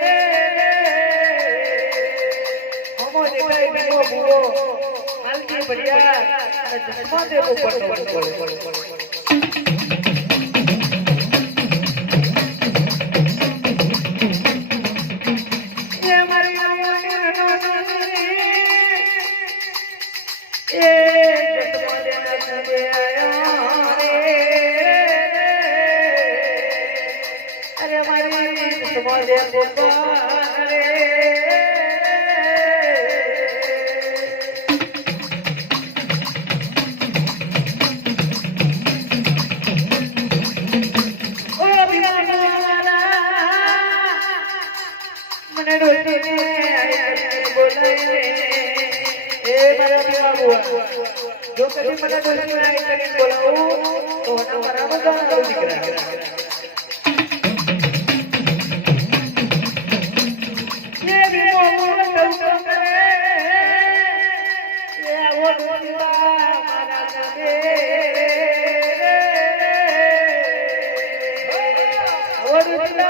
રે હમો દેખાય માલકી અને ચશ્મા દેવો પડતો જો કદી મને કરીને બોલાવું તો મને બરાબર દીકરા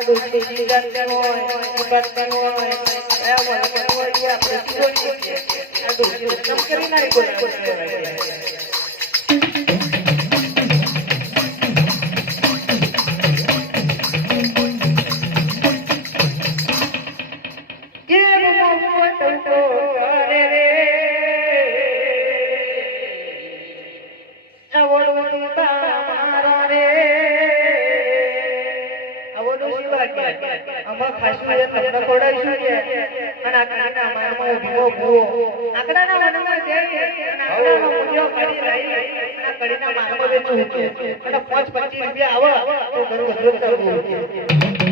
દોસ્તી જીવન હોય જીવન હોય એ મને હોય આપણે આ દોસ્તી કરી નાખી ખાસું એ તમને ખોડાઈશું કે અને આકડાના મારમાં ઊભો ભૂવો આકડાના મનમાં જઈ અને આકડાનો મૂલ્યો કાઢી રહી અને કડીના પાંચ પચીસ રૂપિયા આવો તો ઘરું કરવું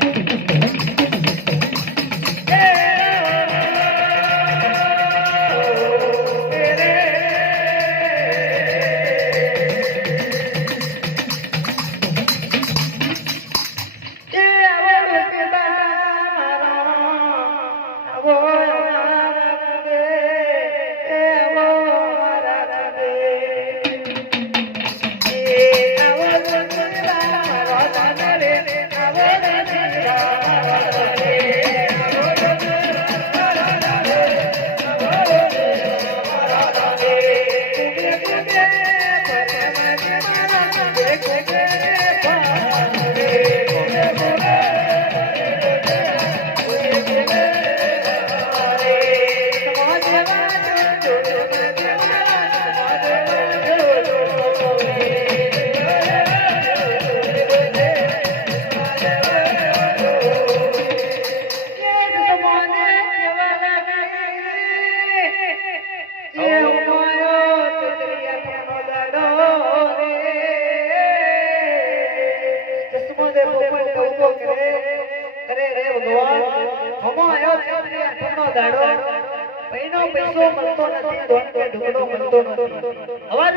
પૈસો મળતો નથી દોડ કે ઢોકળો મળતો નથી. અવાજ